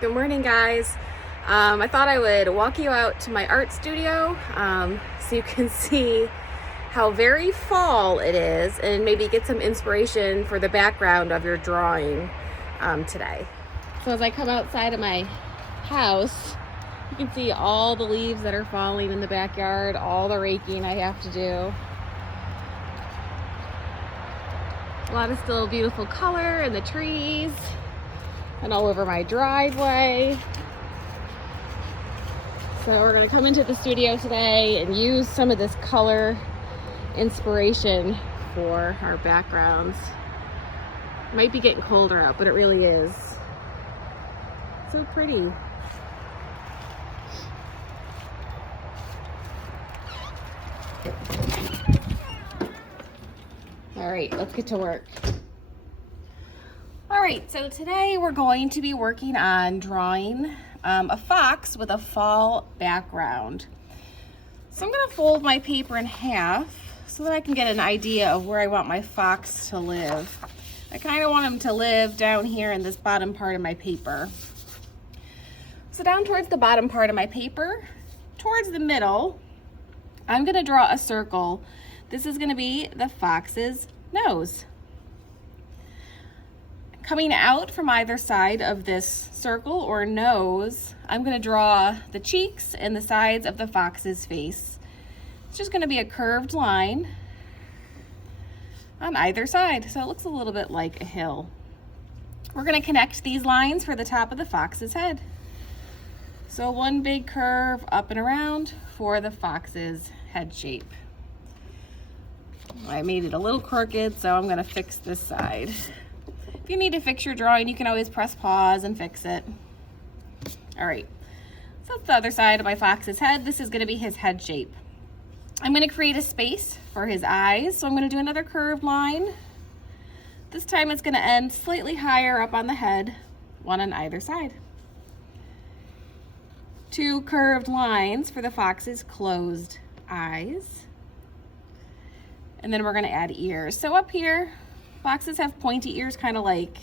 Good morning, guys. I thought I would walk you out to my art studio so you can see how very fall it is and maybe get some inspiration for the background of your drawing today. So as I come outside of my house, you can see all the leaves that are falling in the backyard, all the raking I have to do. A lot of still beautiful color in the trees and all over my driveway. So we're gonna come into the studio today and use some of this color inspiration for our backgrounds. It might be getting colder out, but it really is so pretty. All right, let's get to work. All right, so today we're going to be working on drawing a fox with a fall background. So I'm gonna fold my paper in half so that I can get an idea of where I want my fox to live. I kind of want him to live down here in this bottom part of my paper. So down towards the bottom part of my paper, towards the middle, I'm gonna draw a circle. This is gonna be the fox's nose. Coming out from either side of this circle or nose, I'm gonna draw the cheeks and the sides of the fox's face. It's just gonna be a curved line on either side, so it looks a little bit like a hill. We're gonna connect these lines for the top of the fox's head. So one big curve up and around for the fox's head shape. I made it a little crooked, so I'm gonna fix this side. If you need to fix your drawing, you can always press pause and fix it. All right, so that's the other side of my fox's head. This is gonna be his head shape. I'm gonna create a space for his eyes, so I'm gonna do another curved line. This time it's gonna end slightly higher up on the head, one on either side. Two curved lines for the fox's closed eyes. And then we're gonna add ears. So up here, foxes have pointy ears, kind of like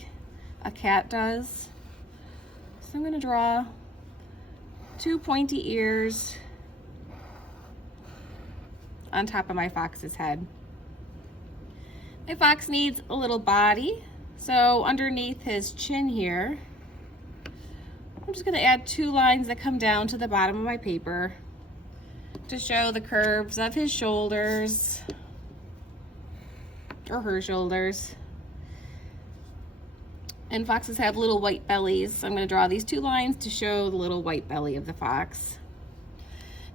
a cat does. So I'm gonna draw two pointy ears on top of my fox's head. My fox needs a little body, so underneath his chin here, I'm just gonna add two lines that come down to the bottom of my paper to show the curves of his shoulders, or her shoulders. And foxes have little white bellies, so I'm going to draw these two lines to show the little white belly of the fox.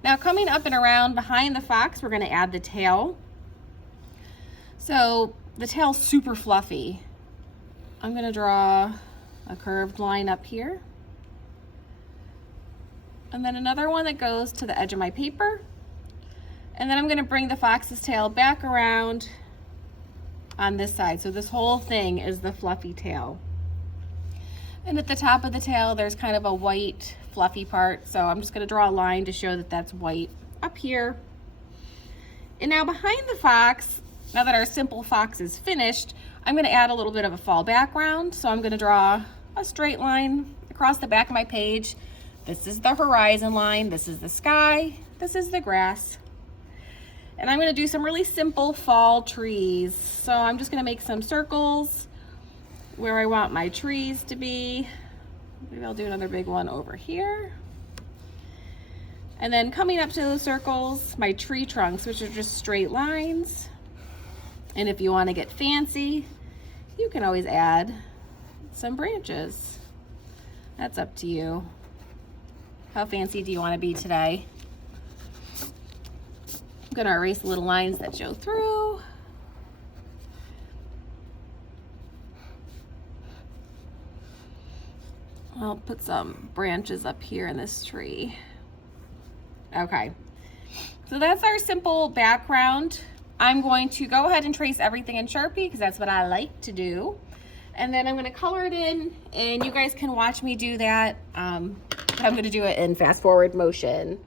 Now coming up and around behind the fox, we're going to add the tail. So the tail's super fluffy. I'm going to draw a curved line up here, and then another one that goes to the edge of my paper, and then I'm going to bring the fox's tail back around on this side. So this whole thing is the fluffy tail. And at the top of the tail, there's kind of a white fluffy part. So I'm just gonna draw a line to show that that's white up here. And now behind the fox, now that our simple fox is finished, I'm gonna add a little bit of a fall background. So I'm gonna draw a straight line across the back of my page. This is the horizon line, this is the sky, this is the grass. And I'm gonna do some really simple fall trees. So I'm just gonna make some circles where I want my trees to be. Maybe I'll do another big one over here. And then coming up to the circles, my tree trunks, which are just straight lines. And if you wanna get fancy, you can always add some branches. That's up to you. How fancy do you wanna be today? I'm gonna erase the little lines that show through. I'll put some branches up here in this tree. Okay, so that's our simple background. I'm going to go ahead and trace everything in Sharpie because that's what I like to do. And then I'm gonna color it in, and you guys can watch me do that. I'm gonna do it in fast forward motion.